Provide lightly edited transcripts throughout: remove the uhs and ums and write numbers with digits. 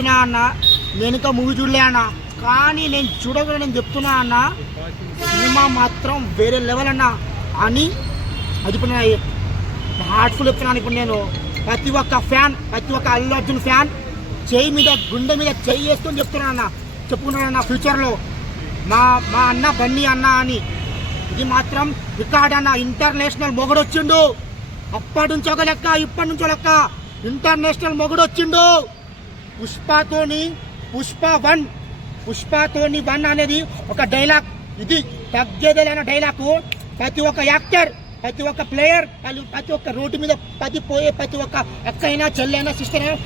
చెప్తున్నా అన్న, నేను ఇంకా మూవీ చూడలే అన్న, కానీ నేను చూడకుండా నేను చెప్తున్నా అన్న, సినిమా మాత్రం వేరే లెవెల్ అన్న అని. అది ఇప్పుడు హార్ట్ఫుల్ చెప్తున్నాను. ఇప్పుడు నేను ప్రతి ఒక్క ఫ్యాన్, ప్రతి ఒక్క అల్లు అర్జున్ ఫ్యాన్ చేయి మీద గుండె మీద చేయి వేసుకొని చెప్తున్నాను అన్న, చెప్పుకున్నాను ఫ్యూచర్లో మా మా అన్న బన్నీ అన్న అని. ఇది మాత్రం రికార్డ్ అన్న. ఇంటర్నేషనల్ మొగుడు వచ్చిండు. అప్పటి నుంచి ఒక లెక్క, ఇప్పటి నుంచి ఒక లెక్క. ఇంటర్నేషనల్ మొగుడు వచ్చిండు. పుష్పతోని 1 అనేది ఒక డైలాగ్. ఇది తగ్గేదేలైన డైలాగు. ప్రతి ఒక్క యాక్టర్, ప్రతి ఒక్క ప్లేయర్, ప్రతి ఒక్క రోడ్డు మీద పోయే ప్రతి ఒక్క అక్క అయినా, చెల్లైనా, సిస్టర్ అయినా,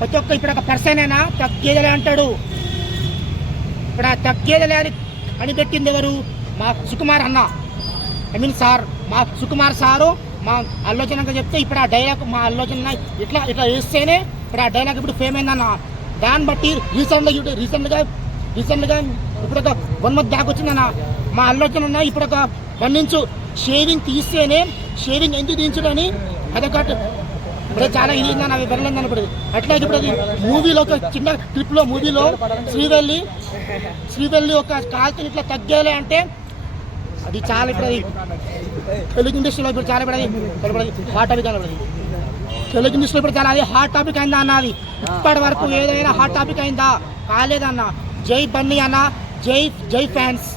ప్రతి ఒక్క ఇప్పుడు ఒక పర్సన్ అయినా తగ్గేదలే అంటాడు. ఇప్పుడు తగ్గేదలే అని పెట్టింది ఎవరు? మా సుకుమార్ అన్న, ఐ మీన్ సార్, మా సుకుమార్ సారు మా ఆలోచనగా చెప్తే ఇప్పుడు ఆ డైలాగ్ మా ఆలోచన ఇట్లా వేస్తేనే ఇప్పుడు ఆ డైలాగ్ ఇప్పుడు ఫేమ్ అయిందన్న. దాన్ని బట్టి రీసెంట్గా ఇప్పుడు ఒక 1 month బ్యాక్ వచ్చిందన్న. మా ఆలోచన ఉన్న ఇప్పుడు ఒక 1 inch షేవింగ్ తీస్తేనే, షేవింగ్ ఎందుకు తీయించడని అదొకటి ఇప్పుడు చాలా ఇది అవి వెళ్ళిందని. ఇప్పుడు అట్లా ఇప్పుడు అది మూవీలో ఒక చిన్న క్లిప్లో మూవీలో శ్రీవెల్లి ఒక కాల్తో ఇట్లా తగ్గేలే అంటే అది చాలా ఇప్పుడు అది తెలుగు ఇండస్ట్రీలో ఇప్పుడు చాలా ఇప్పుడు అది హాట్ టాపిక్ అన్నది. తెలుగు ఇండస్ట్రీలో ఇప్పుడు చాలా అది హాట్ టాపిక్ అయిందా అన్న. అది ఇప్పటి వరకు ఏదైనా హాట్ టాపిక్ అయిందా? కాలేదన్న. జై బన్నీ అన్న, జై ఫ్యాన్స్.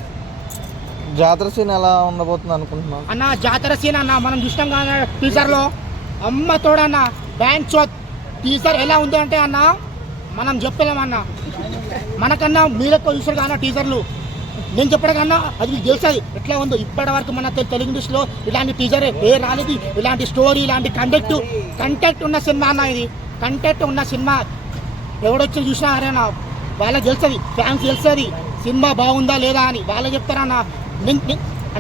జాతర సీన్ ఎలా ఉండబోతుంది అనుకుంటున్నాను అన్న? జాతర సీన్ అన్న మనం చూసినాం కదా టీజర్లో. అమ్మ తోడన్న బ్యాంక్ చోత్ టీజర్ ఎలా ఉంది అంటే అన్న మనం చెప్పలేమన్న. మనకన్నా మీరెక్కువ చూసారు కదా టీజర్లు. నేను చెప్పడం కన్నా అది మీకు తెలుస్తుంది ఎట్లా ఉందో. ఇప్పటి వరకు మన తెలుగు ఇండస్ట్రీలో ఇలాంటి టీజర్ రాలేదు. ఇలాంటి స్టోరీ, ఇలాంటి కంటెంట్ ఉన్న సినిమా అన్న. ఇది కంటెంట్ ఉన్న సినిమా ఎవడొచ్చి చూసినా అరేనా వాళ్ళకి తెలుస్తుంది, ఫ్యాన్స్ తెలుస్తుంది సినిమా బాగుందా లేదా అని వాళ్ళకి చెప్తారన్న.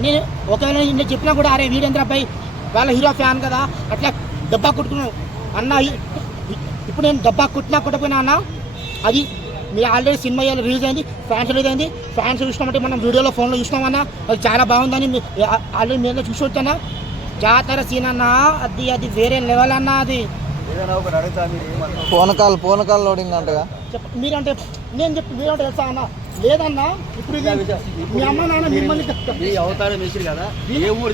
నేను ఒకవేళ నేను చెప్పినా కూడా అరే వీరేంద్ర అబ్బాయి వాళ్ళ హీరో ఫ్యాన్ కదా అట్లా డబ్బా కొట్టుకున్నాను అన్న. ఇప్పుడు నేను డబ్బా కొట్టకపోయినా అన్న అది మీ ఆల్రెడీ సినిమా రిలీజ్ అయింది, ఫ్యాన్స్ చూసినామంటే మనం వీడియోలో ఫోన్లో చూసినామన్నా అది చాలా బాగుందని ఆల్రెడీ నేను చూసి వచ్చానా. జాతర సీన్ అన్న అది వేరే లెవెల్ అన్న. అది పూనకాల్ లోడింగ్ అంటగా మీరంటే నేను చెప్పి మీరంటే తెలుసా అన్న? లేదన్నా. ఇప్పుడు మీ అమ్మ నాన్న మిమ్మల్ని కదా ఏ ఊరు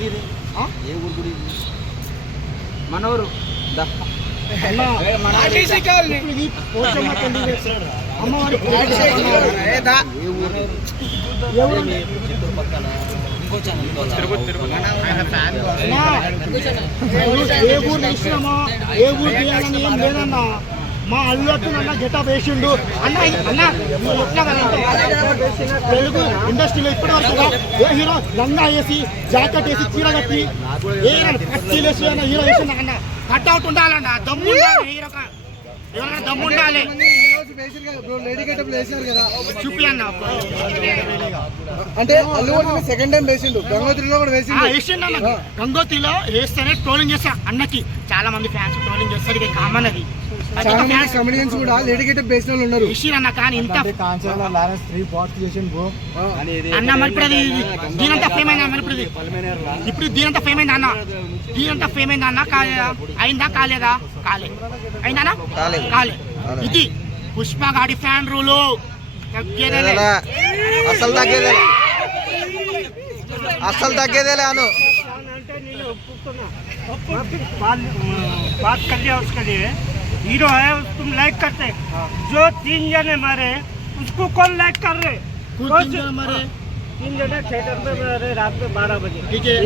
మన ఊరు అమ్మవారి ఏ ఊరు ఇచ్చినామా ఏ ఊరు తీయాలని ఏం లేదన్నా. మా అల్లు అర్జున్ అన్న గెటప్ వేసిండు అన్న. తెలుగు ఇండస్ట్రీలో ఇప్పటి వరకు ఏ హీరో లంగా వేసి జాకెట్ వేసి చీర కట్టి ఏ కట్టీలేసి అన్న హీరో వేసింది అన్న. కట్అవుట్ ఉండాలన్న, దమ్ము ఉండాలి హీరో, ఎవరైనా దమ్ము ఉండాలి. చూపి అన్న అంటే సెకండ్ టైం వేసిండు గంగోత్రిలో కూడా వేసిండు అన్న. గంగోత్రిలో వేస్తేనే ట్రోలింగ్ చేస్తా అన్నకి చాలా మంది ఫ్యాన్స్ ట్రోలింగ్ చేస్తారు. ఇది కామన్. అది కమెడియన్స్ కూడా లేడీ గెటప్ వేసిన వాళ్ళు ఉన్నారు అన్న. కానీ ఇంత అన్న మరి ఇప్పుడు అది దీనంతా ఫేమ్ అయిందా? మరి ఇప్పుడు దీనంతా ఫేమ్ అయిందా అన్న? దీనంతా ఫేమ్ అయిందా అన్న? అయిందా? కాలేదా? అయిందా? కాలే. ఇది పుష్ప గాడి ఫ్యాన్ రూలు అసలు తగ్గేదేలే అను. बात कर लिया उसके लिए हीरो है तुम लाइक करते जो 3 जने मरे उसको कौन लाइक कर रहे? 3 जने थिएटर में मरे रात में 12 बजे।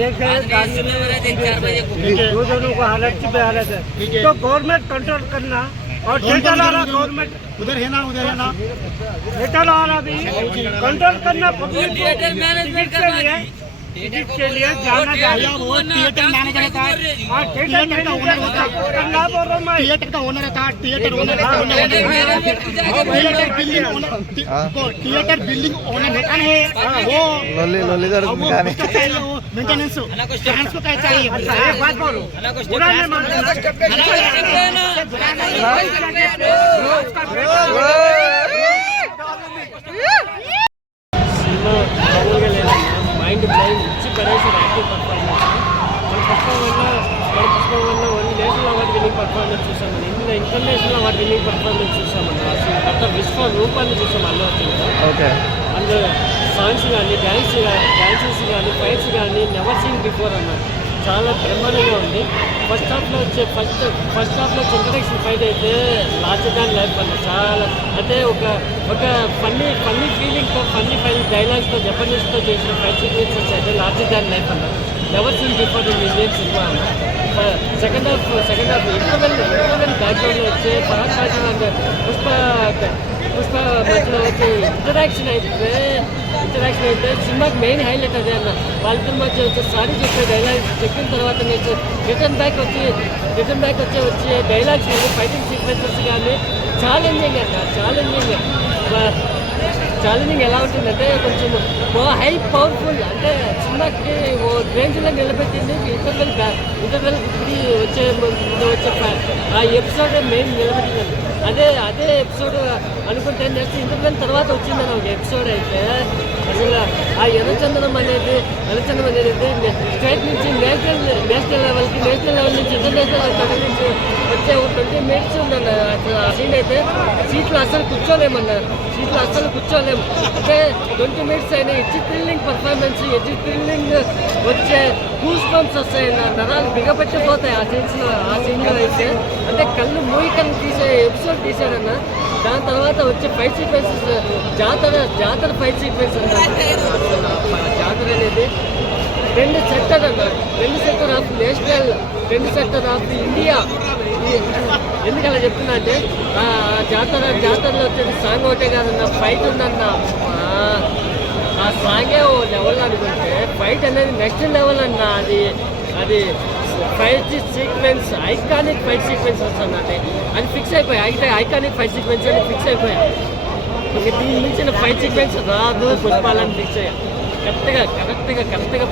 एक है गांधी में 4 बजे। 2 जनों को हालत की हालत है। तो गवर्नमेंट कंट्रोल करना और थिएटर वाला गवर्नमेंट उधर है ना थिएटर वाला भी कंट्रोल करना पब्लिक के लिए जाना चाहिए। वो थिएटर मैनेजर था, थिएटर का ओनर होता, थिएटर का ओनर था, थिएटर बिल्डिंग ओनर होता है वो मेंटेनेंस फ्रांस को क्या चाहिए? एक बात बोलो మైండ్ బ్లైండ్ ఇచ్చి పడేసారు యాక్టివ్ పర్ఫార్మెన్స్. మన పుష్పం వల్ల 1 నేషనల్ అవార్డు విన్నింగ్ పర్ఫార్మెన్స్ చూసామని, ఇంటర్నేషనల్ అవార్డు విన్నింగ్ పర్ఫార్మెన్స్ చూసామని. కొత్త విశ్వరూపాన్ని చూసాం అల్లు అర్జున్లో. ఓకే. అండ్ సాంగ్స్ కానీ డ్యాన్సెస్ కానీ ఫైట్స్ కానీ నెవర్ సీన్ బిఫోర్ అన్నారు. చాలా బ్రహ్మాండంగా ఉంది. ఫస్ట్ హాఫ్లో వచ్చే ఇంట్రడక్షన్ ఫైట్ అయితే లార్జర్ దాన్ లైఫ్ అన్న చాలా అంటే ఒక ఫన్నీ ఫీలింగ్తో ఫన్నీ డైలాగ్స్తో జపనీస్తో చేసిన ఫైట్ సీక్వెన్సెస్ అయితే లార్జర్ దాన్ లైఫ్ అన్న never seen before in Indian cinema అన్న. సెకండ్ హాఫ్ ఇంటర్వెల్ బ్యాక్గ్రౌండ్లో వచ్చే పుష్ప మధ్యలో వచ్చే ఇంటరాక్షన్ అయితే సినిమాకి మెయిన్ హైలైట్ అదే అన్న. వాళ్ళిద్దరి మధ్య వచ్చే సారీ చెప్పే డైలాగ్స్ చెప్పిన తర్వాత రిటర్న్ బ్యాక్ వచ్చే డైలాగ్స్ కానీ ఫైటింగ్ సీక్వెన్సెస్ కానీ ఛాలెంజింగ్ ఎలా ఉంటుందంటే కొంచెం హై పవర్ఫుల్ అంటే సినిమాకి ఓ రేంజ్లో నిలబెట్టింది. ఇంటర్వెల్ వచ్చే ఆ ఎపిసోడ్ మెయిన్ నిలబెట్టింది. అదే ఎపిసోడ్ అనుకుంటే నెక్స్ట్ ఇంటర్వెల్ తర్వాత వచ్చిందని ఒక ఎపిసోడ్ అయితే అసలు ఆ ఎర్రచందనం అనేది స్టేట్ నుంచి నేషనల్ లెవెల్ నుంచి ఇంటర్నేషనల్ లెవెల్ నుంచి వచ్చే 20 minutes ఉందన్న. అసలు ఆ సీన్ అయితే సీట్లు అస్సలు కూర్చోలేమన్నారు. అంటే 20 minutes అయినా ఎడ్జి థ్రిల్లింగ్ పర్ఫార్మెన్స్ థ్రిల్లింగ్ వచ్చే గూస్ బంప్స్ వస్తాయన్న. నరాలు బిగపెట్టిపోతాయి ఆ సీన్లో అయితే. అంటే కళ్ళు మూయికలు తీసే ఎపిసోడ్ తీశారన్న. దాని తర్వాత వచ్చే ఫైట్ సీక్వెన్సెస్ జాతర ఫైట్ సీక్వెన్స్ జాతర అనేది రెండు సెక్టర్ ఆఫ్ నేషనల్, రెండు సెక్టర్ ఆఫ్ ఇండియా. ఎందుకలా చెప్తున్నా అంటే జాతరలో వచ్చేది సాంగ్ ఒకటే కాదన్న, ఫైట్ ఉందన్న. ఆ సాంగే ఓ లెవెల్ అనుకుంటే ఫైట్ అనేది నెక్స్ట్ లెవెల్ అన్న. అది fight sequence iconic fight sequences అన్నది అది ఫిక్స్ అయిపోయాయి. అయితే ఐకానిక్ ఫైట్ సీక్వెన్స్ అని ఫిక్స్ అయిపోయాయి. ఇంక దీని మించిన ఫైట్ సీక్వెన్స్ రాదు పుష్పాలని ఫిక్స్ అయ్యా. కరెక్ట్గా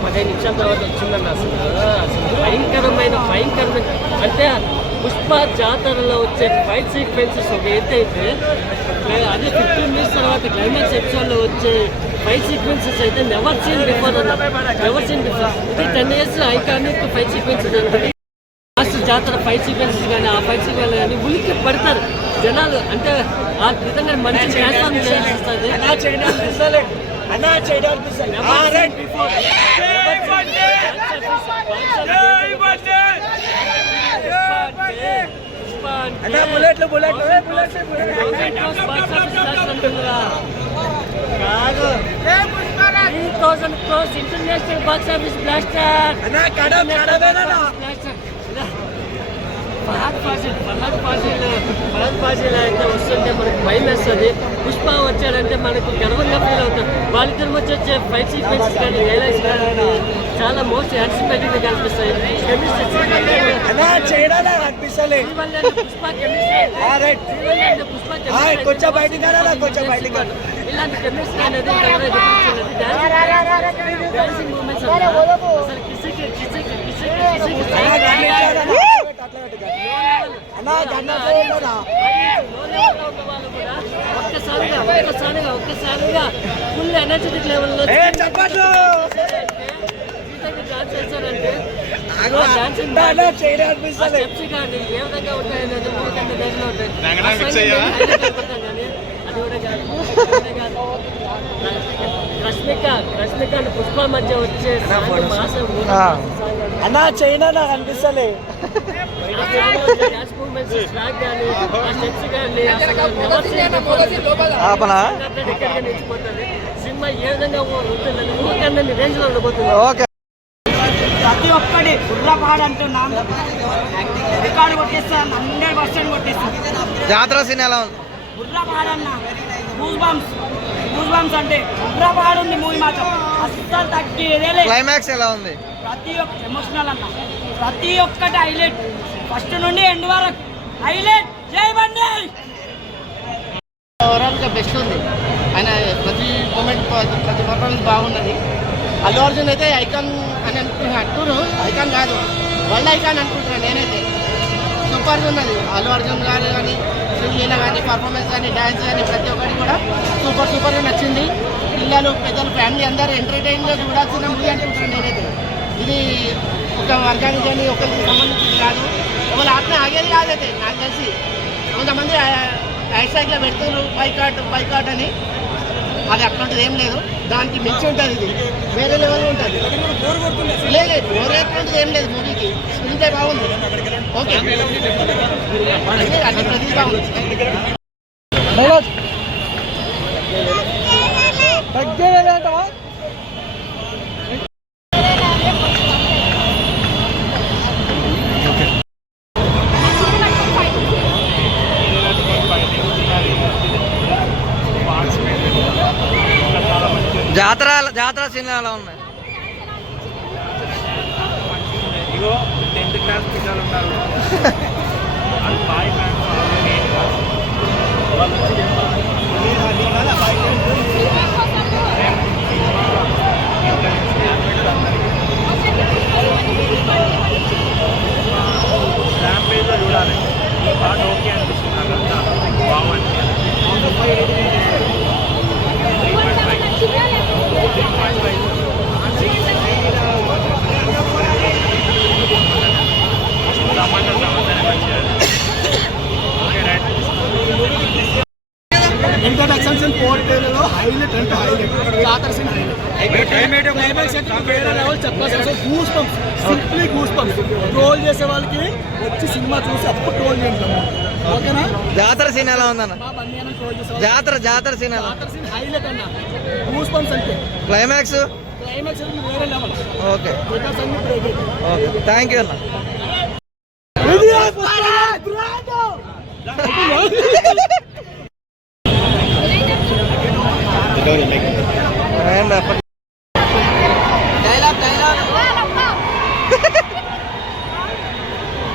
15 నిమిషాల తర్వాత వచ్చిందన్న. అసలు భయంకరమైన అంటే పుష్ప జాతరలో వచ్చే ఫైట్ సీక్వెన్సెస్ ఒక ఎత్తు అయితే అదే 15 minutes తర్వాత క్లైమాక్స్ ఎపిసోడ్లో వచ్చే ఫైట్ సీక్వెన్సెస్ అయితే నెవర్ సీన్ బిఫోర్ ఇది 10 years ఐకానిక్ ఫైట్ సీక్వెన్సెస్ ఉంటుంది. లాస్ట్ జాతర ఫైట్ సీక్వెన్సెస్ కానీ ఆ ఫైట్ సీక్వెన్స్ కానీ ఉలిక్కి పడతారు జనాలు. అంటే ఆ విధంగా మంచి ట్రాన్స్ఫార్మ్ చేస్తుంది. International box office blaster Fahadh Faasil అయితే వస్తుంటే మనకు భయం వేస్తుంది. పుష్ప వచ్చాడంటే మనకు గర్వంగా ఫీల్ అవుతాం. వాళ్ళిద్దరి మధ్య వచ్చే ఫైట్ సీక్వెన్సెస్ కానీ డైలాగ్స్ కానీ చాలా మోస్ట్ యాంటిసిపేటింగ్ కనిపిస్తాయి. ఇలాంటి కెమిస్ట్రీ అనేది డాన్సింగ్ మూమెంట్స్ అసలు కిసికి ఒక్కసారిగా ఫుల్ ఎనర్జెటిక్ లెవెల్లో డాన్స్ చేస్తారంటే స్టెప్స్ కానీ ఏ విధంగా ఉంటాయని ఉంటాయి. అది కూడా కాదు రష్మిక పుష్ప మధ్య వచ్చే అన్నా చైనా నాకు అనిపిస్తలే. సినిమా ఏ విధంగా ఉంటుందని రేంజ్ లో ఉండబోతుంది. ప్రతి ఒక్కటి బుర్రపాడు అంటున్నాం. రికార్డు కొట్టేస్తాను, 100% కొట్టేస్తాను. జాతర సీన్ ఎలా ఉంది? బుర్రపాడన్న గూస్ బంప్స్ అంటే బుర్రపాడు ఉంది మూవీ మాత్రం అస్సలు తగ్గేదేలే. క్లైమాక్స్ ఎలా ఉంది? ప్రతి ఒక్క ఎమోషనల్ అన్న, ప్రతి ఒక్కటి హైలైట్, ఫస్ట్ నుండి ఎండ్ వరకు హైలైట్. జై బండి. ఓవరాల్గా బెస్ట్ ఉంది. ఆయన ప్రతి మూమెంట్ ప్రతి పర్ఫార్మెన్స్ బాగున్నది. అల్లు అర్జున్ అయితే ఐకాన్ అని అంటున్నారు. ఐకాన్ కాదు, వరల్డ్ ఐకాన్ అనుకుంటున్నాను నేనైతే. సూపర్గా ఉన్నది. అల్లు అర్జున్ గారు కానీ శ్రీలీల కానీ పర్ఫార్మెన్స్ కానీ డ్యాన్స్ కానీ ప్రతి ఒక్కటి కూడా సూపర్గా నచ్చింది. పిల్లలు పెద్దలు ఫ్యామిలీ అందరూ ఎంటర్టైన్గా చూడాల్సిన మూవీ అనుకుంటున్నాను నేనైతే. ఇది ఒక వర్గానికి కానీ ఒకరికి సంబంధించింది కాదు. ఒకళ్ళు ఆత్మ ఆగేది కాదైతే నాకు తెలిసి. కొంతమంది హ్యాష్ట్యాగ్లో పెడుతున్నారు బైకాట్ అని. అది అట్లాంటిది ఏం లేదు, దానికి మించి ఉంటుంది. ఇది వేరే లెవెల్ ఉంటుంది. లేదు బోర్ అట్లాంటిది ఏం లేదు. మూవీకి స్క్రీన్ ప్లే బాగుంది. ఓకే అన్ని ప్రతి బాగుంది. జాతర సీన్లు ఎలా ఉన్నాయి? ఇగో 10th క్లాస్ పిల్లలు ఉన్నారు, వాళ్ళు బాయ్ ఫ్రెండ్స్ వాళ్ళు వచ్చి ర్యాంపేజ్లో చూడాలి. ఈ పాట ఓకే అనిపిస్తుంది నాకు, అంతా బాగుంది. ఇంట్రడక్షన్ పోర్టేలో హైలైట్ అంటే హైలైట్, జాతర సీన్ హైలైట్. క్లైమాక్స్ అయితే వేరే లెవెల్ చెప్పాల్సి goose bumps, simply goose bumps. Troll చేసే వాళ్ళకి వచ్చి సినిమా చూసి అప్పుడు ట్రోల్ చేయండి. ఓకేనా? జాతర సీన్ ఎలా ఉందన్న? ట్రోల్ చేసే జాతర సీన్ ఎలా? జాతర సీన్ హైలైట్ అన్న, గూస్ బంప్స్ అంటే. క్లైమాక్స్ క్లైమాక్స్ అయితే వేరే లెవెల్. ఓకే బికాస్ అన్ని బ్రేక్. ఓకే, థ్యాంక్ యూ అన్న.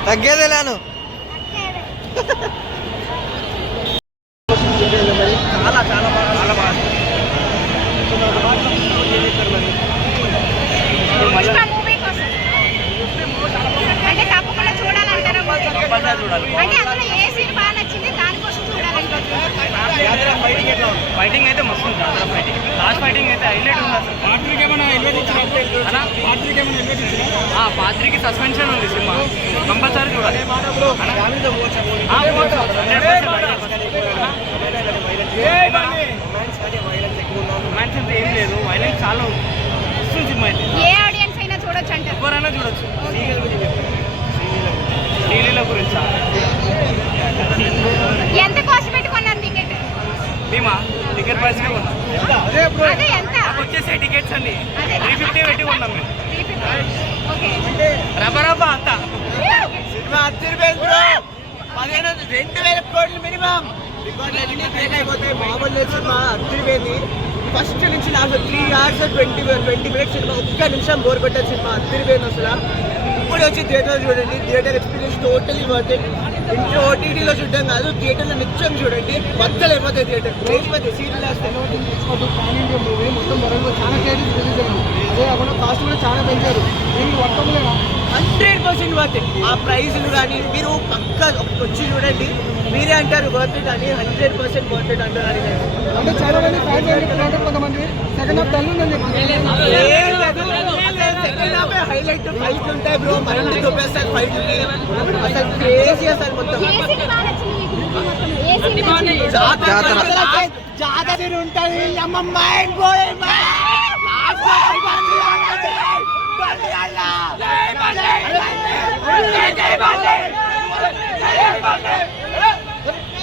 తగ్గేదేలాను. చాలా చాలా బాగా పుష్ప మూవీ కోసం అంటే తప్పకుండా చూడాలంటారా? చూడాలి. అంటే అందులో ఏ సీన్ బాగా నచ్చింది, దానికోసం చూడాలనుకుంటున్నాను. ఫైటింగ్ అయితే మస్తు ఉంది. జాతర ఫైటింగ్, లాస్ట్ ఫైటింగ్ అయితే హైలైట్ ఉంది అసలు. పాత్రికి సస్పెన్షన్ ఉంది. సినిమా కంపల్సరీ చూడాలి. రొమాన్స్ అంటే ఏం లేదు, వైలెన్స్ చాలా వస్తుంది సినిమా అయితే. ఏ ఆడియన్స్ అయినా చూడొచ్చు అంటారు? ఎవరైనా చూడొచ్చు. టీవీల గురించి ఎంత కాస్ట్ పెట్టుకున్నారు టికెట్? మేమా టికెట్ ప్రైస్గా ఉన్నాం. అదే ఎంత? మాకు వచ్చేసే టికెట్స్ అన్ని 350 పెట్టి ఉన్నాం మేము. 350. ఓకే. రబరబా అంతా సినిమా అదిరిపోయింది బ్రో. 2,000 కోట్లు మినిమం. రికార్డులన్నీ బ్రేక్ అయిపోతాయి. మామూలు లేదు, సినిమా అదిరిపోయింది. ఫస్ట్ నుంచి నాకు 3 hours 20 minutes సినిమా, ఒక్క నిమిషం బోర్ కొట్టే సినిమా అదిరిపోయింది అసలు. ఇప్పుడు వచ్చి థియేటర్ చూడండి, theatre experience totally worth it. ఇంట్లో ఓటీటీలో చూడడం కాదు, థియేటర్లో నిత్యం చూడండి, బద్దలు అయిపోతాయి థియేటర్. లేకపోతే సీరియల్ మూవీ మొత్తం వరంలో చాలా థియేటర్స్ రిలీజ్ అయింది. అదే కాకుండా కాస్ట్ కూడా చాలా పెంచారు. దీనికి మొత్తం 100% వర్త్ ఇట్. ఆ ప్రైజులు కానీ మీరు పక్క వచ్చి చూడండి, మీరే అంటారు వర్త్ ఇట్ అని. 100% వర్త్ ఇట్ అంటారు. అంటే చాలా మంది ఫ్యాన్స్ అంటారు, కొంతమంది సెకండ్ హాఫ్ డల్ ఉందని సెకండ్ హాఫ్ హైలైట్. ఫైట్లు ఉంటాయి బ్రో, మళ్ళీ చూపేస్తారు ఫైట్లు. అసలు క్రేజీ అసలు మొత్తం. ఏ సీన్ బాగా నచ్చింది మీకు? ఏ సీన్ జాతర ఉంటుంది. అమ్మ మైండ్ బ్లోయింగ్. జై